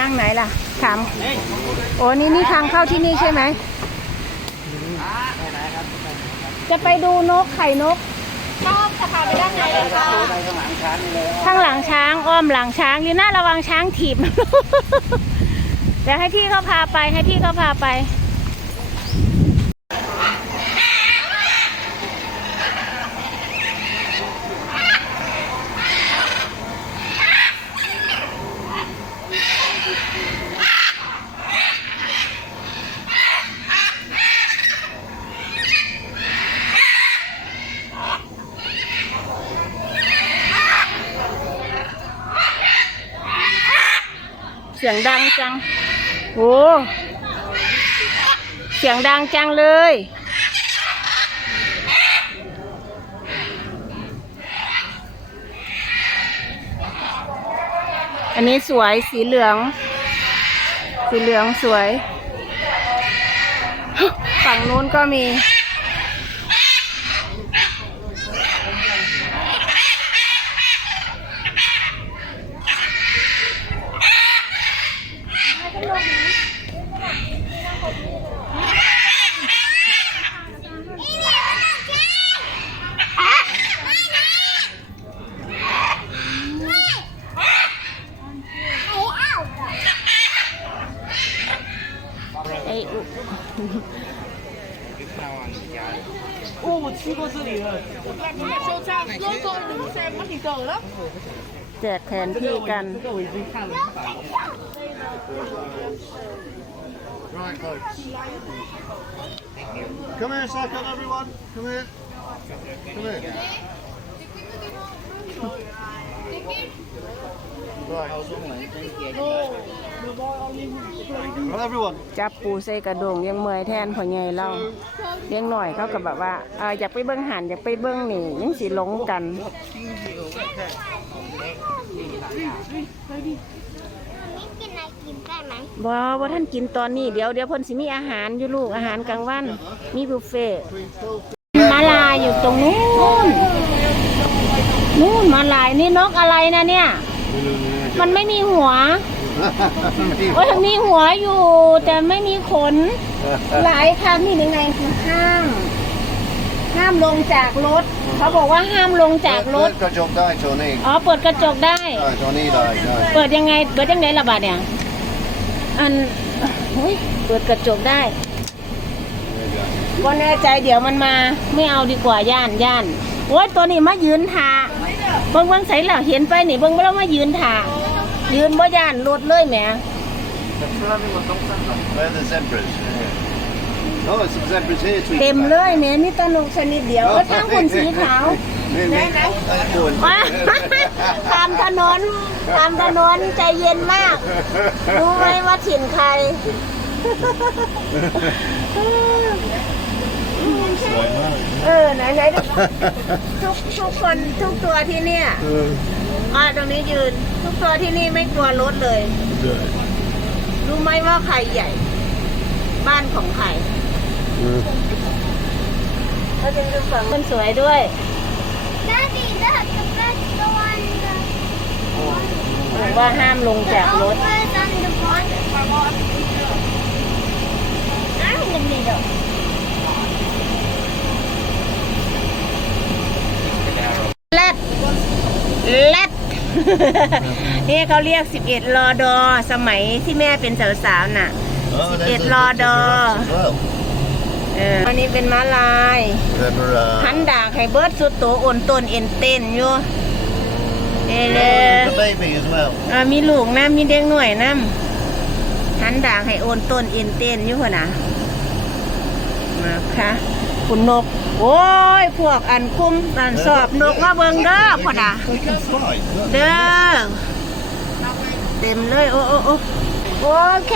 ทางไหนล่ะ ถาม โอ้นี่นี่ทางเข้าที่นี่ใช่ไหม จะไปดูนกไข่นกชอบสะพานไปด้านไหนเลยคะข้างหลังช้างอ้อมหลังช้างลีน่าระวังช้างถีบ เดี๋ยวให้พี่เขาพาไปให้พี่เขาพาไป สียงดังจัง โอ้เสียงดังจังเลย อันนี้สวยสีเหลือง สีเหลืองสวย ฝั่งนู้นก็มี แจกแผนที่กันจับปูใส่กระดงยังเมยแทนพ่อใหญ่เราเลี้งหน่อยเขาก็แบบว่าอยากไปเบิ้งหันอยากไปเบิ้งหนียังสิหลงกัน นี่กินอะไรกินได้ไหมบ่ว่าท่านกินตอนนี้เดี๋ยวเดี๋ยวเพ่นสิมีอาหารอยู่ลูกอาหารกลางวันมีบุฟเฟ่มาลายอยู่ตรงนู้นนู่นมาลายนี่นกอะไรนะเนี่ย มันไม่มีหัวโอ้ยมีหัวอยู่แต่ไม่มีขน หลายครั้งนี่ยังไงห้าม ห้ามลงจากรถ เขาบอกว่าห้ามลงจากรถกระจกได้โทนี่อ๋อ เปิดกระจกได้ ได้โทนี่ได้ได้เปิดยังไง เปิดยังไงระบาดเนี่ย อันเฮ้ยเปิดกระจกได้ก็แน่ใจเดี๋ยวมันมา ไม่เอาดีกว่าย่านย่าน โอ้ยตัวนี้มายืนทาเบิ่งเบิ่งใส่แล้วเห็นไปนี่เบิ่งแล้วมายืนทายืนบ่ย่านรถเลยแหม Where are the zebras? Yeah. Oh, some zebras here. Sweet เต็มเลยแหมนี่ตะนกชนิดเดียวก็ทั้งคนสีขาวนี่นี่ไอ้บุญมาตามถนนตามถนนใจเย็นมาก รู้ไหมว่าถิ่นใคร สวยมาก เออไหนไหนทุกทุกคนทุกตัวที่เนี่ยเอออ่าตรงนี้ยืน ทุกตัวที่นี่ไม่กลัวรถเลยรู้ไหมว่าใครใหญ่ บ้านของใคร เขาจะดูฝั่งมันสวยด้วย Daddy look the first one บอกว่าห้ามลงจากรถ First on the one I'm in the middle แรดแรด นี่เขาเรียก 11รอดอ สมัยที่แม่เป็นสาวๆน่ะ Oh, there's 11 a- รอดอ as well. เอออันนี้เป็นม้าลาย Zebra. หันดากให้เบิร์ดสุดโตโอนต้นเอ็นเต้นอยู่เอเล Oh, the baby as well. อ่ามีลูกนะมีเด็กหน่วยนะหันดากให้โอนต้นเอ็นเต้นอยู่หัวนะนะคะคุณนก โอ้ย พวกอันคุ้มอันสอบนกมาเบิงเด้อพ่อนะ They can fly. Look. เด้อเต็มเลย โอ้โอ้โอ้โอเค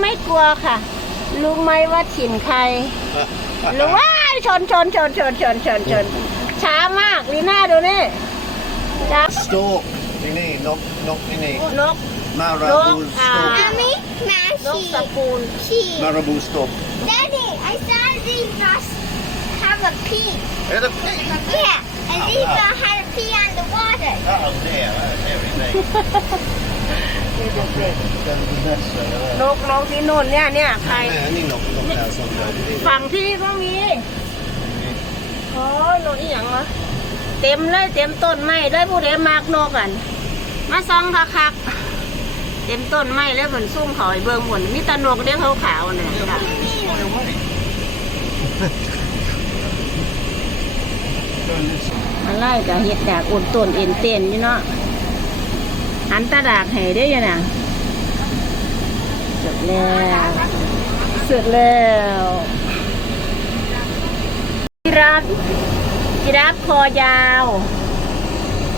ไม่กลัวค่ะ รู้ไหมว่าถิ่นใครหรือว่าชนชนชนชนชนชนชนช้ามากลีน่าดูนี่ช้า Stork. Ini, knock, knock, ini. นก Marabou Look, ah. stork. Mommy นกส Mashi กูล Sheep Marabou stork. Daddy I saw these just have a pee It's a pig. Yeah and these one had a pee on the water Oh dear, that's everything. นกนกที่นู่นเนี่ยเนี่ยใคร Nej, ni knock, knock där som där. ฝั่งที่นี่ก็มีโอ้ยนกอีหยังวะเต็มเลยเต็มต้นไม้เลยผู้ใดมากนกกัน มาซองคักๆเต็มต้นไม้เลยเหมือนซุ่มเขาไอ้เบิ่งหมดมีแตานกเด้ขาวๆเนี่ยค่ะอะไรกับเห็ดดากอุ่นต้นเอ็นเต้นนี่เนาะ หันตาดากให้ได้อยังน่ะเสร็จแล้ว เสร็จแล้วจิราฟจิราฟคอยาว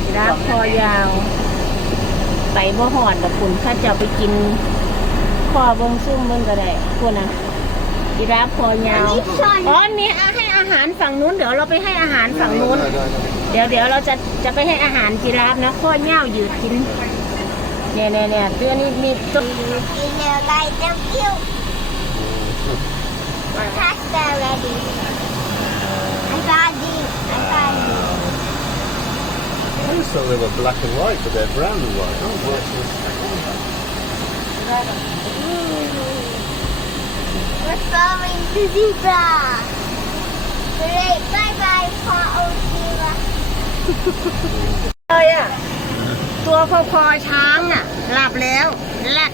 จิราฟคอยาว ไปบ่หอดกับคุณข้าเจ้าไปกินข้อบงซุ่มเบิ่งก็ได้คุณนะจิราฟคอยาวอ๋อมีให้อาหารฝั่งนู้นเดี๋ยวเราไปให้อาหารฝั่งนู้น เดี๋ยวเดี๋ยวเราจะจะไปให้อาหารจิราฟนะข้อเง่ายืดกิน เนี่ยเนี่ยเนี่ยตัวนี้มีตัว You know, like they're cute. Pasta ready. I got these. I got these. I just thought they were black and white, but they're brown and white. Oh, well, We're going to zebra. Great. Bye bye, Paul Zebra. เลยอะ ตัวคอคอช้างอะ หลับแล้วแรด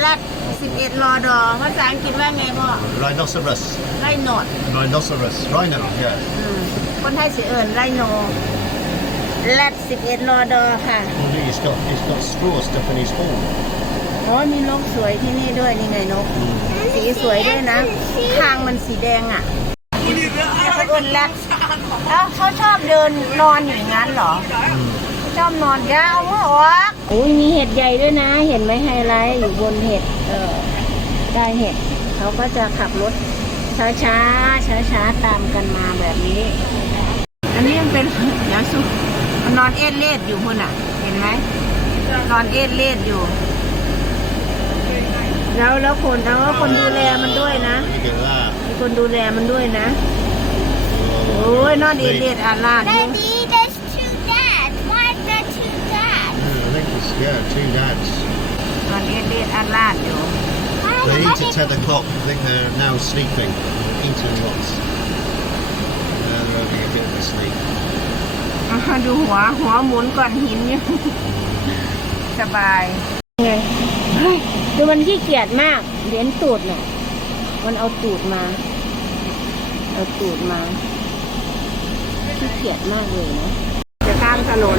แรดสิบเอ็ดรอดอภาษาอังกฤษว่าไงพ่อ Rhinoceros. ไล่หนอด Rhinoceros. Rhino, yeah. อืมคนไทยสิเอิญไล่โนแรดสิบเอ็ดรอดอค่ะ Well, he's got, he's got straw stuff in his horn. อ๋อมีนกสวยที่นี่ด้วยนี่ไงนก สีสวยด้วยนะทางมันสีแดงอะเขาเอิญแรดเอ้าเขาชอบเดินนอนอยู่อย่างนั้นเหรอ ชอบนอนยาวมากวะโอ้ยมีเห็ดใหญ่ด้วยนะ เห็นไหมไฮไลท์อยู่บนเห็ดเออได้เห็ดเขาก็จะขับรถช้าช้าช้าช้าๆตามกันมาแบบนี้ อันนี้มันเป็นเดี๋ยวสุมันนอนเอ็ดเลดอยู่พุ่นอะ เห็นไหมนอนเอ็ดเลดอยู่ แล้วแล้วคนแล้วก็คนดูแลมันด้วยนะ Look at that. มีคนดูแลมันด้วยนะ โอ้ยนอนเอ็ดเลดอาลาดอยู่ Daddy, there's two dads. Why is there two dads? Yeah, I think it's, yeah, two dads. นอนเอ็ดเลดอาลาดอยู่ Why They why eat at 10 o'clock. I think they're now sleeping. Eating lots. Now they're having a bit of a sleep. อ่าดูหัวหัวหมุนก่อนหินอยู่ สบาย ไงเฮ้ยดูมันขี้เกียจมากเหรียญตูดเนี่ยมันเอาตูดมา เอาตูดมาขี้เกียจมากเลยนะจะข้ามถนน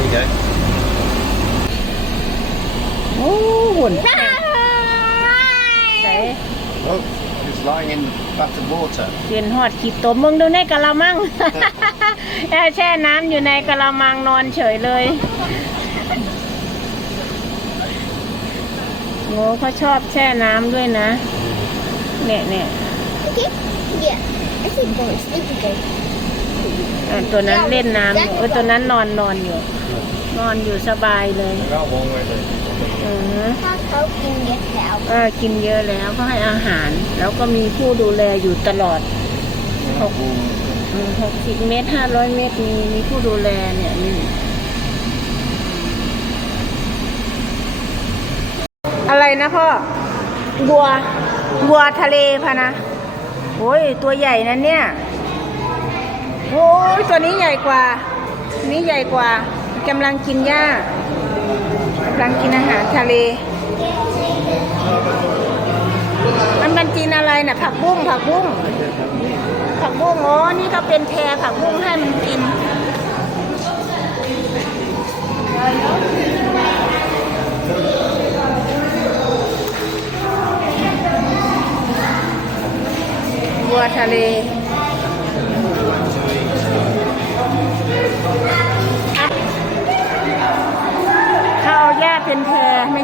Here you go. โอ้หุ่นใส่ Oh, it's lying in battered water. เปลี่ยนหอดขีดตมมึงดูในกะละมังแช่แช่น้ำอยู่ในกะละมังนอนเฉยเลย โง่เขาชอบแช่น้ำด้วยนะ เนี่ยเนี่ย Okay. Yeah. I see boys. Sleep again. อะตัวนั้นเล่นน้ำอยู่เออตัวนั้นนอนนอนอยู่ นอนอยู่สบายเลยอือฮึ How can get out? เออกินเยอะแล้วก็ให้อาหาร แล้วก็มีผู้ดูแลอยู่ตลอดหกหกสิบเมตรห้าร้อยเมตรมีมีผู้ดูแลเนี่ยนี่อะไรนะพ่อบัวบัวทะเลพะนะโอ้ยตัวใหญ่นะเนี่ยโอ้ยตัวนี้ใหญ่กว่าตัวนี้ใหญ่กว่า กำลังกินหญ้ากำลังกินอาหารทะเล มันมันกินอะไรน่ะ ผักบุ้งผักบุ้งผักบุ้งอ๋อนี่ก็เป็นแพรผักบุ้งให้มันกินบัวทะเล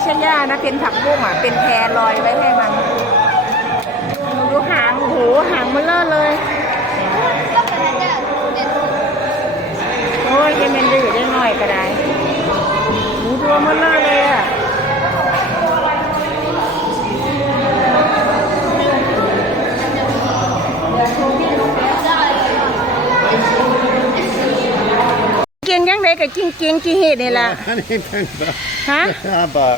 ช่หญ้านะเป็นผักบุ้งอะ เป็นแพรลอยไว้ให้มันดูหางโอ้โหหางมันเลอะเลยโอ้ยยังเป็นดื้อได้หน่อยก็ได้หูตัวมันเลอะเลยอะ กินยังไงกับจริงจริงเหตุนี่แหละฮะ Ah, but.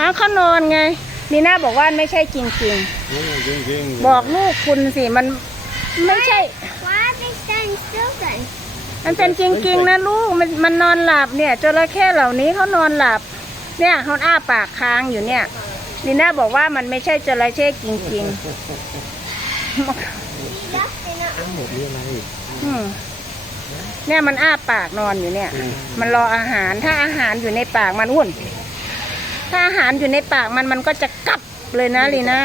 อ้าวเขานอนไงนีน่าบอกว่าไม่ใช่จริง Oh, ding, ding. ๆบอกลูกคุณสิมันไม่ใช่ Why are they saying children? มันเป็นจริงๆนะลูกมันมันนอนหลับเนี่ยจระเข้เหล่านี้เขานอนหลับ เนี่ยเขาอ้าปากค้างอยู่เนี่ยนีน่าบอกว่ามันไม่ใช่จระเข้จริงๆอืม เนี่ยมันอ้าปากนอนอยู่เนี่ย มันรออาหารถ้าอาหารอยู่ในปากมันอุ่นถ้าอาหารอยู่ในปากมันมันก็จะกลับเลยนะลีน่า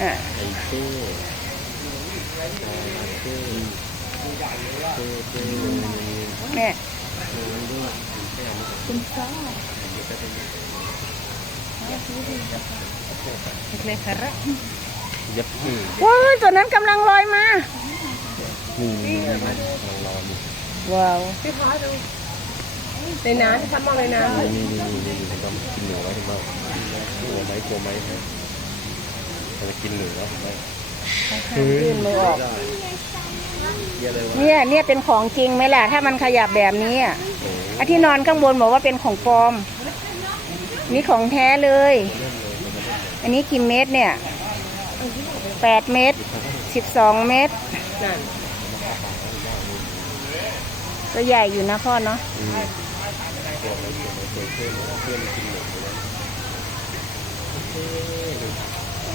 อะเนี่ย Yep. ว้ายตัวนั้นกำลังลอยมา ว้าวในน้ำทำอะไรน้ำนี่นี่นี่นี่ผมต้องกินเหลือไว้ถึงบ้างกลัวไหมกลัวไหมฮะจะกินเหลือผมไหมยื่นมือออกเนี่ยเนี่ยเป็นของจริงไหมล่ะ ถ้ามันขยับแบบนี้อะอที่นอนข้างบนบอกว่าเป็นของปลอม นี่ของแท้เลย อันนี้กี่เม็ดเนี่ยแปดเม็ดสิบสองเม็ด ตัวใหญ่อยู่นะพ่อเนาะ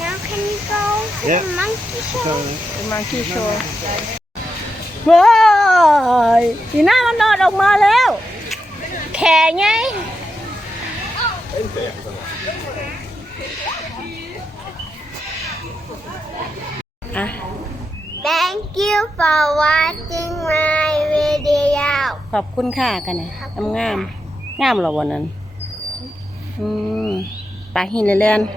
Now can we go to Yeah. the monkey show? เป็นมังคีโชว์ว้ายสีหน้ามันนอนออกมาแล้ว แข่ไงอะ Thank you for watching my video. ขอบคุณค่ะกันนะงามงามงามเหรอวันนั้น อืมปลาหินเลยแลนด์